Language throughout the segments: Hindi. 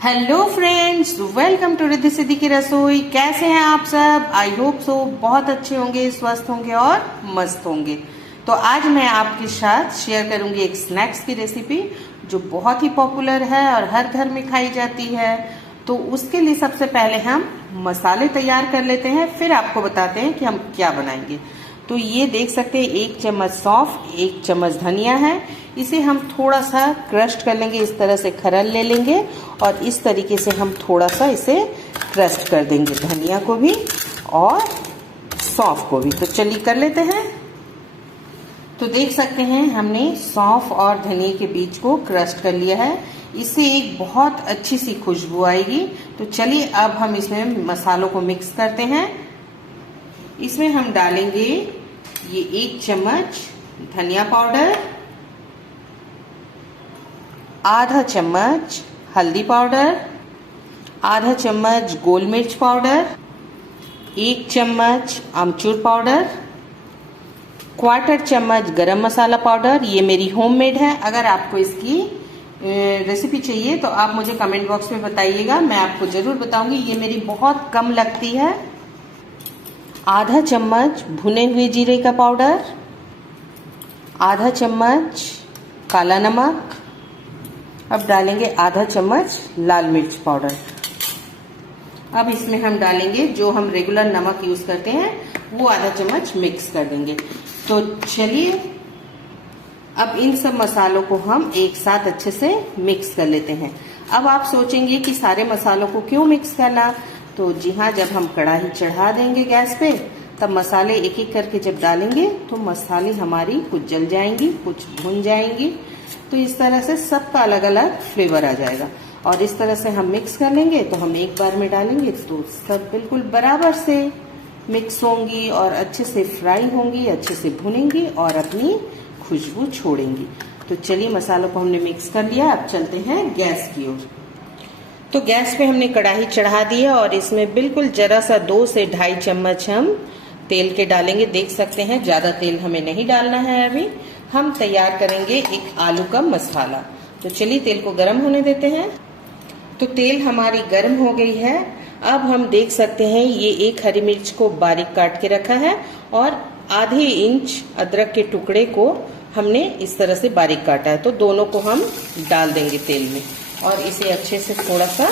Hello friends, welcome to Riddhi Siddhi की रसोई। कैसे हैं आप सब? आई होप सो बहुत अच्छे होंगे, स्वस्थ होंगे और मस्त होंगे। तो आज मैं आपके साथ शेयर करूंगी एक स्नैक्स की रेसिपी जो बहुत ही पॉपुलर है और हर घर में खाई जाती है। तो उसके लिए सबसे पहले हम मसाले तैयार कर लेते हैं, फिर आपको बताते हैं कि हम क्या बनाएंगे। तो ये देख सकते हैं 1 चम्मच सौंफ, 1 चम्मच धनिया है। इसे हम थोड़ा सा क्रस्ट कर लेंगे, इस तरह से खरल ले लेंगे और इस तरीके से हम थोड़ा सा इसे क्रस्ट कर देंगे, धनिया को भी और सौंफ को भी। तो चलिए कर लेते हैं। तो देख सकते हैं हमने सौंफ और धनिया के बीज को क्रस्ट कर लिया है। इससे एक बहुत अच्छी सी खुशबू आएगी। तो चलिए अब हम इसमें मसालों को मिक्स करते हैं। इसमें हम डालेंगे ये 1 चम्मच धनिया पाउडर, आधा चम्मच हल्दी पाउडर, आधा चम्मच गोल मिर्च पाउडर, 1 चम्मच अमचूर पाउडर, 1/4 चम्मच गरम मसाला पाउडर। ये मेरी होममेड है। अगर आपको इसकी रेसिपी चाहिए तो आप मुझे कमेंट बॉक्स में बताइएगा, मैं आपको जरूर बताऊंगी। ये मेरी बहुत कम लगती है। आधा चम्मच भुने हुए जीरे का पाउडर, आधा चम्मच काला नमक। अब डालेंगे आधा चम्मच लाल मिर्च पाउडर। अब इसमें हम डालेंगे जो हम रेगुलर नमक यूज करते हैं, वो आधा चम्मच मिक्स कर देंगे। तो चलिए अब इन सब मसालों को हम एक साथ अच्छे से मिक्स कर लेते हैं। अब आप सोचेंगे कि सारे मसालों को क्यों मिक्स करना? तो जी हाँ, जब हम कढ़ाई चढ़ा देंगे गैस पे, तब मसाले एक एक करके जब डालेंगे तो मसाले हमारी कुछ जल जाएंगी, कुछ भुन जाएंगी। तो इस तरह से सबका अलग अलग फ्लेवर आ जाएगा। और इस तरह से हम मिक्स कर लेंगे। तो हम एक बार में डालेंगे तो सब बिल्कुल बराबर से मिक्स होंगी और अच्छे से फ्राई होंगी, अच्छे से भुनेंगी और अपनी खुशबू छोड़ेंगी। तो चलिए मसालों को हमने मिक्स कर लिया। अब चलते हैं गैस की ओर। तो गैस पे हमने कढ़ाई चढ़ा दी है और इसमें बिल्कुल जरा सा 2 से 2.5 चम्मच हम तेल के डालेंगे। देख सकते हैं ज्यादा तेल हमें नहीं डालना है। अभी हम तैयार करेंगे एक आलू का मसाला। तो चलिए तेल को गर्म होने देते हैं। तो तेल हमारी गर्म हो गई है। अब हम देख सकते हैं ये 1 हरी मिर्च को बारीक काट के रखा है और आधे इंच अदरक के टुकड़े को हमने इस तरह से बारीक काटा है। तो दोनों को हम डाल देंगे तेल में और इसे अच्छे से थोड़ा सा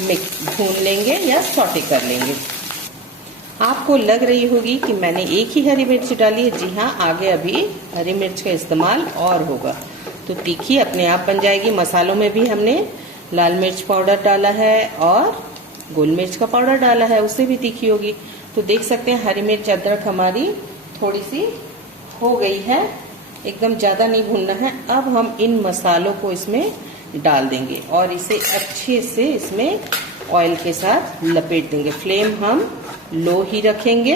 भून लेंगे या सौटे कर लेंगे। आपको लग रही होगी कि मैंने एक ही हरी मिर्च डाली है। जी हाँ, आगे अभी हरी मिर्च का इस्तेमाल और होगा तो तीखी अपने आप बन जाएगी। मसालों में भी हमने लाल मिर्च पाउडर डाला है और गोल मिर्च का पाउडर डाला है, उससे भी तीखी होगी। तो देख सकते हैं हरी मिर्च अदरक हमारी थोड़ी सी हो गई है, एकदम ज्यादा नहीं भूनना है। अब हम इन मसालों को इसमें डाल देंगे और इसे अच्छे से इसमें ऑयल के साथ लपेट देंगे। फ्लेम हम लो ही रखेंगे।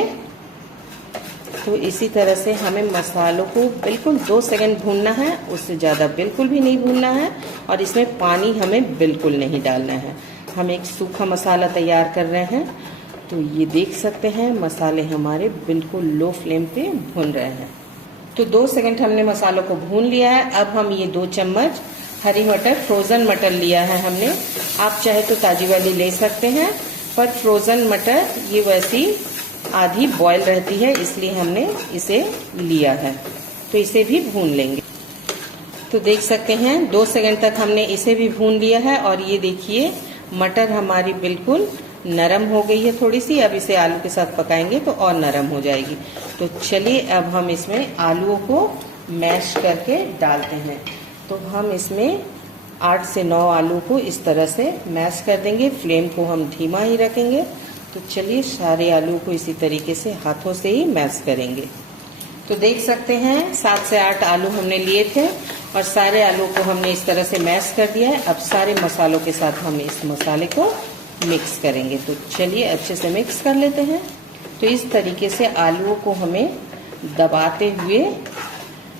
तो इसी तरह से हमें मसालों को बिल्कुल 2 सेकंड भूनना है, उससे ज्यादा बिल्कुल भी नहीं भूनना है। और इसमें पानी हमें बिल्कुल नहीं डालना है। हम एक सूखा मसाला तैयार कर रहे हैं। तो ये देख सकते हैं मसाले हमारे बिल्कुल लो फ्लेम पे भून रहे हैं। तो 2 सेकंड हमने मसालों को भून लिया है। अब हम ये 2 चम्मच हरी मटर, फ्रोजन मटर लिया है हमने। आप चाहे तो ताजी वाली ले सकते हैं, पर फ्रोजन मटर ये वैसी आधी बॉयल रहती है, इसलिए हमने इसे लिया है। तो इसे भी भून लेंगे। तो देख सकते हैं 2 सेकंड तक हमने इसे भी भून लिया है और ये देखिए मटर हमारी बिल्कुल नरम हो गई है थोड़ी सी। अब इसे आलू के साथ पकाएंगे तो और नरम हो जाएगी। तो चलिए अब हम इसमें आलूओं को मैश करके डालते हैं। तो हम इसमें 8 से 9 आलू को इस तरह से मैश कर देंगे। फ्लेम को हम धीमा ही रखेंगे। तो चलिए सारे आलू को इसी तरीके से हाथों से ही मैश करेंगे। तो देख सकते हैं 7 से 8 आलू हमने लिए थे और सारे आलू को हमने इस तरह से मैश कर दिया है। अब सारे मसालों के साथ हम इस मसाले को मिक्स करेंगे। तो चलिए अच्छे से मिक्स कर लेते हैं। तो इस तरीके से आलूओं को हमें दबाते हुए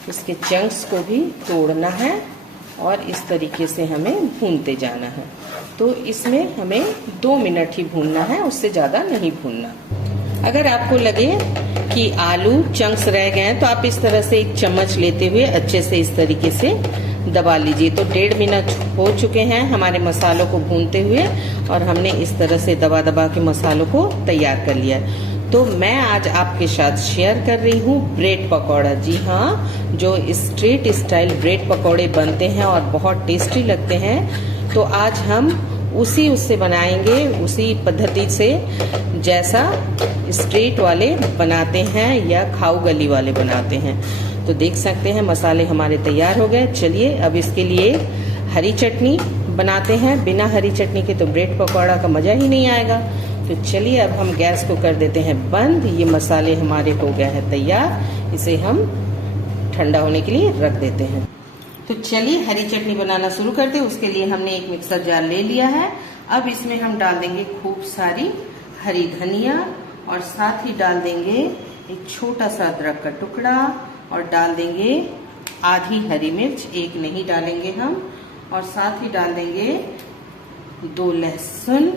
इसके चंक्स को भी तोड़ना है और इस तरीके से हमें भूनते जाना है। तो इसमें हमें 2 मिनट ही भूनना है, उससे ज्यादा नहीं भूनना। अगर आपको लगे कि आलू चंक्स रह गए हैं तो आप इस तरह से एक चम्मच लेते हुए अच्छे से इस तरीके से दबा लीजिए। तो 1.5 मिनट हो चुके हैं हमारे मसालों को भूनते हुए और हमने इस तरह से दबा दबा के मसालों को तैयार कर लिया है। तो मैं आज आपके साथ शेयर कर रही हूँ ब्रेड पकौड़ा। जी हाँ, जो स्ट्रीट स्टाइल ब्रेड पकौड़े बनते हैं और बहुत टेस्टी लगते हैं। तो आज हम उससे बनाएंगे, उसी पद्धति से जैसा स्ट्रीट वाले बनाते हैं या खाऊ गली वाले बनाते हैं। तो देख सकते हैं मसाले हमारे तैयार हो गए। चलिए अब इसके लिए हरी चटनी बनाते हैं। बिना हरी चटनी के तो ब्रेड पकौड़ा का मजा ही नहीं आएगा। तो चलिए अब हम गैस को कर देते हैं बंद। ये मसाले हमारे हो गए हैं तैयार, इसे हम ठंडा होने के लिए रख देते हैं। तो चलिए हरी चटनी बनाना शुरू करते हैं। उसके लिए हमने एक मिक्सर जार ले लिया है। अब इसमें हम डाल देंगे खूब सारी हरी धनिया और साथ ही डाल देंगे एक छोटा सा अदरक का टुकड़ा और डाल देंगे आधी हरी मिर्च, एक नहीं डालेंगे हम, और साथ ही डाल देंगे 2 लहसुन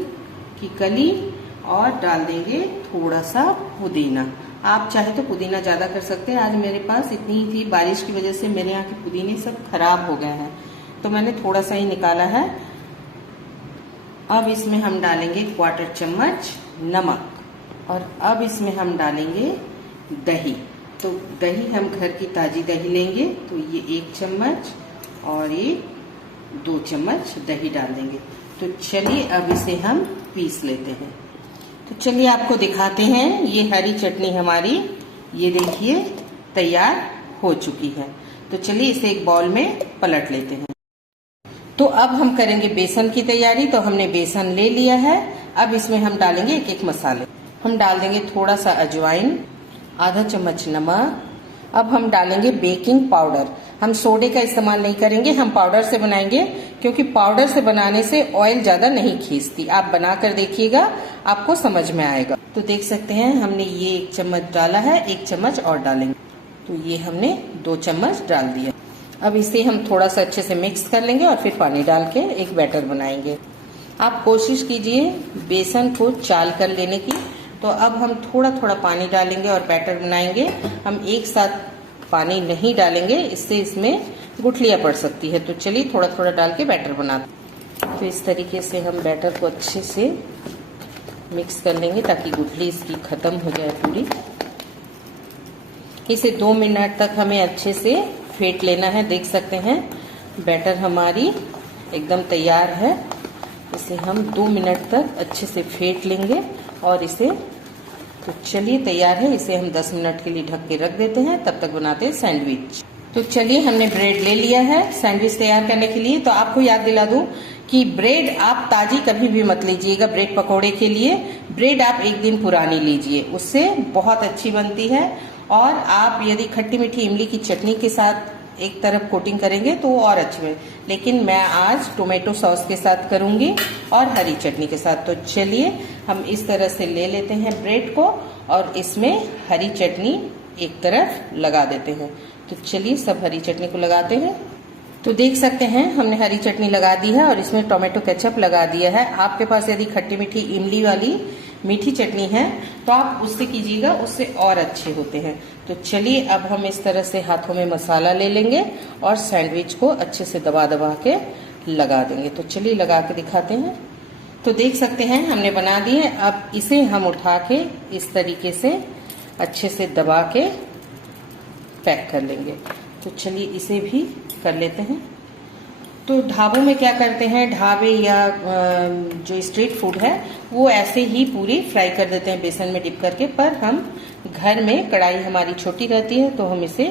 की कली और डाल देंगे थोड़ा सा पुदीना। आप चाहे तो पुदीना ज्यादा कर सकते हैं। आज मेरे पास इतनी ही थी, बारिश की वजह से मेरे यहाँ के पुदीने सब खराब हो गए हैं तो मैंने थोड़ा सा ही निकाला है। अब इसमें हम डालेंगे 1/4 चम्मच नमक और अब इसमें हम डालेंगे दही। तो दही हम घर की ताजी दही लेंगे, तो ये 1 चम्मच और ये 2 चम्मच दही डाल देंगे। तो चलिए अब इसे हम पीस लेते हैं। तो चलिए आपको दिखाते हैं, ये हरी चटनी हमारी ये देखिए तैयार हो चुकी है। तो चलिए इसे एक बाउल में पलट लेते हैं। तो अब हम करेंगे बेसन की तैयारी। तो हमने बेसन ले लिया है। अब इसमें हम डालेंगे एक एक मसाले। हम डाल देंगे थोड़ा सा अजवाइन, आधा चम्मच नमक। अब हम डालेंगे बेकिंग पाउडर। हम सोडे का इस्तेमाल नहीं करेंगे, हम पाउडर से बनाएंगे क्योंकि पाउडर से बनाने से ऑयल ज्यादा नहीं खींचती। आप बनाकर देखिएगा, आपको समझ में आएगा। तो देख सकते हैं हमने ये 1 चम्मच डाला है, 1 चम्मच और डालेंगे। तो ये हमने 2 चम्मच डाल दिया। अब इसे हम थोड़ा सा अच्छे से मिक्स कर लेंगे और फिर पानी डाल के एक बैटर बनाएंगे। आप कोशिश कीजिए बेसन को चाल कर लेने की। तो अब हम थोड़ा थोड़ा पानी डालेंगे और बैटर बनाएंगे। हम एक साथ पानी नहीं डालेंगे, इससे इसमें गुठलियां पड़ सकती है। तो चलिए थोड़ा थोड़ा डाल के बैटर बनाते हैं। तो इस तरीके से हम बैटर को अच्छे से मिक्स कर लेंगे ताकि गुठली इसकी खत्म हो जाए पूरी। इसे 2 मिनट तक हमें अच्छे से फेंट लेना है। देख सकते हैं बैटर हमारी एकदम तैयार है। इसे हम 2 मिनट तक अच्छे से फेंट लेंगे और इसे, तो चलिए तैयार है। इसे हम 10 मिनट के लिए ढक के रख देते हैं। तब तक बनाते हैं सैंडविच। तो चलिए हमने ब्रेड ले लिया है सैंडविच तैयार करने के लिए। तो आपको याद दिला दूं कि ब्रेड आप ताजी कभी भी मत लीजिएगा। ब्रेड पकोड़े के लिए ब्रेड आप 1 दिन पुरानी लीजिए, उससे बहुत अच्छी बनती है। और आप यदि खट्टी मीठी इमली की चटनी के साथ एक तरफ कोटिंग करेंगे तो और अच्छी है, लेकिन मैं आज टोमेटो सॉस के साथ करूंगी और हरी चटनी के साथ। तो चलिए हम इस तरह से ले लेते हैं ब्रेड को और इसमें हरी चटनी एक तरफ लगा देते हैं। तो चलिए सब हरी चटनी को लगाते हैं। तो देख सकते हैं हमने हरी चटनी लगा दी है और इसमें टोमेटो केचप लगा दिया है। आपके पास यदि खट्टी मीठी इमली वाली मीठी चटनी है तो आप उससे कीजिएगा, उससे और अच्छे होते हैं। तो चलिए अब हम इस तरह से हाथों में मसाला ले लेंगे और सैंडविच को अच्छे से दबा दबा के लगा देंगे। तो चलिए लगा के दिखाते हैं। तो देख सकते हैं हमने बना दिए। अब इसे हम उठा के इस तरीके से अच्छे से दबा के पैक कर लेंगे। तो चलिए इसे भी कर लेते हैं। तो ढाबों में क्या करते हैं, ढाबे या जो स्ट्रीट फूड है वो ऐसे ही पूरी फ्राई कर देते हैं बेसन में डिप करके। पर हम घर में कढ़ाई हमारी छोटी रहती है तो हम इसे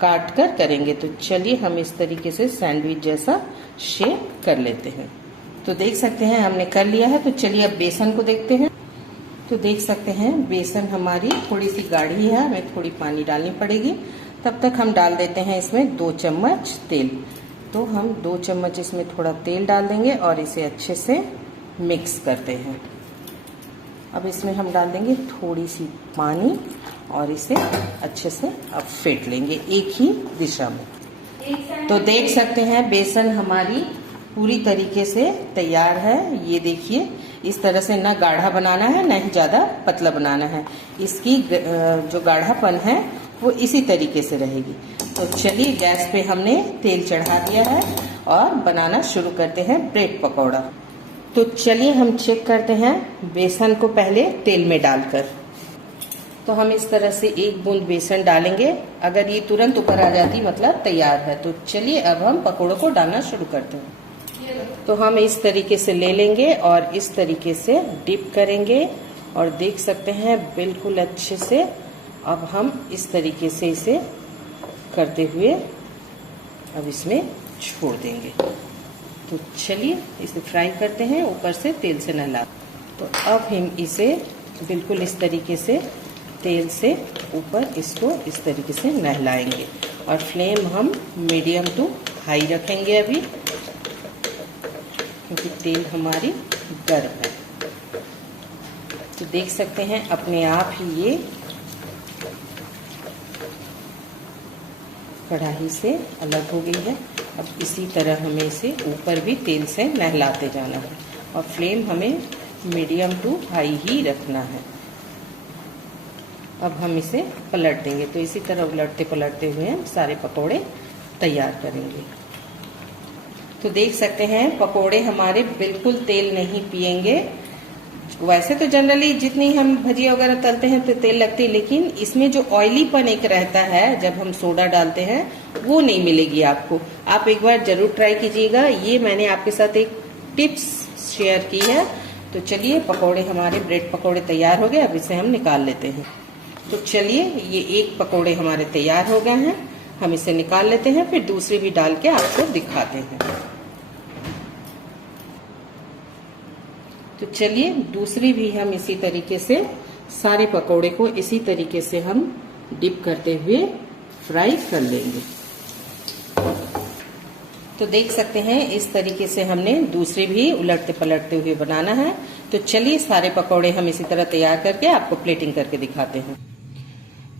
काट कर करेंगे। तो चलिए हम इस तरीके से सैंडविच जैसा शेप कर लेते हैं। तो देख सकते हैं हमने कर लिया है। तो चलिए अब बेसन को देखते हैं। तो देख सकते हैं बेसन हमारी थोड़ी सी गाढ़ी है, हमें थोड़ी पानी डालनी पड़ेगी। तब तक हम डाल देते हैं इसमें 2 चम्मच तेल। तो हम 2 चम्मच इसमें थोड़ा तेल डाल देंगे और इसे अच्छे से मिक्स करते हैं। अब इसमें हम डाल देंगे थोड़ी सी पानी और इसे अच्छे से अब फेंट लेंगे एक ही दिशा में। तो देख सकते हैं बेसन हमारी पूरी तरीके से तैयार है। ये देखिए इस तरह से ना गाढ़ा बनाना है ना ही ज्यादा पतला बनाना है। इसकी जो गाढ़ापन है वो इसी तरीके से रहेगी। तो चलिए गैस पे हमने तेल चढ़ा दिया है और बनाना शुरू करते हैं ब्रेड पकौड़ा। तो चलिए हम चेक करते हैं बेसन को पहले तेल में डालकर। तो हम इस तरह से एक बूंद बेसन डालेंगे। अगर ये तुरंत ऊपर आ जाती मतलब तैयार है। तो चलिए अब हम पकौड़ों को डालना शुरू करते हैं। तो हम इस तरीके से ले लेंगे और इस तरीके से डिप करेंगे और देख सकते हैं बिल्कुल अच्छे से। अब हम इस तरीके से इसे करते हुए अब इसमें छोड़ देंगे। तो चलिए इसे फ्राई करते हैं ऊपर से तेल से नहला। तो अब हम इसे बिल्कुल इस तरीके से तेल से ऊपर इसको इस तरीके से नहलाएंगे और फ्लेम हम मीडियम टू हाई रखेंगे अभी, क्योंकि तेल हमारी गर्म है। तो देख सकते हैं अपने आप ही ये कढ़ाई से अलग हो गई है। अब इसी तरह हमें इसे ऊपर भी तेल से नहलाते जाना है और फ्लेम हमें मीडियम टू हाई ही रखना है। अब हम इसे पलट देंगे। तो इसी तरह उलटते पलटते हुए हम सारे पकोड़े तैयार करेंगे। तो देख सकते हैं पकोड़े हमारे बिल्कुल तेल नहीं पिएंगे। वैसे तो जनरली जितनी हम भजिया वगैरह तलते हैं तो तेल लगती है, लेकिन इसमें जो ऑयलीपन एक रहता है जब हम सोडा डालते हैं वो नहीं मिलेगी आपको। आप एक बार जरूर ट्राई कीजिएगा। ये मैंने आपके साथ एक टिप्स शेयर की है। तो चलिए पकोड़े हमारे ब्रेड पकोड़े तैयार हो गए। अब इसे हम निकाल लेते हैं। तो चलिए ये एक पकोड़े हमारे तैयार हो गए हैं। हम इसे निकाल लेते हैं, फिर दूसरी भी डाल के आपको दिखाते हैं। तो चलिए दूसरी भी हम इसी तरीके से सारे पकोड़े को इसी तरीके से हम डिप करते हुए फ्राई कर लेंगे। तो देख सकते हैं इस तरीके से हमने दूसरी भी उलटते पलटते हुए बनाना है। तो चलिए सारे पकोड़े हम इसी तरह तैयार करके आपको प्लेटिंग करके दिखाते हैं।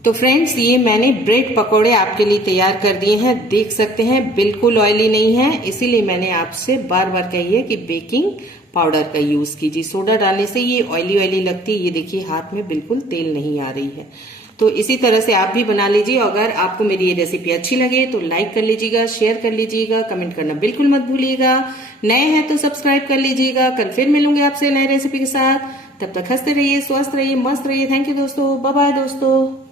तो फ्रेंड्स ये मैंने ब्रेड पकोड़े आपके लिए तैयार कर दिए हैं। देख सकते हैं बिल्कुल ऑयली नहीं है, इसीलिए मैंने आपसे बार बार कही है कि बेकिंग पाउडर का यूज कीजिए। सोडा डालने से ये ऑयली ऑयली लगती है। ये देखिए हाथ में बिल्कुल तेल नहीं आ रही है। तो इसी तरह से आप भी बना लीजिए। अगर आपको मेरी ये रेसिपी अच्छी लगे तो लाइक कर लीजिएगा, शेयर कर लीजिएगा, कमेंट करना बिल्कुल मत भूलिएगा। नए हैं तो सब्सक्राइब कर लीजिएगा। कल फिर मिलूंगे आपसे नए रेसिपी के साथ। तब तक हंसते रहिए, स्वस्थ रहिए, मस्त रहिए। थैंक यू दोस्तों, बाय बाय दोस्तों।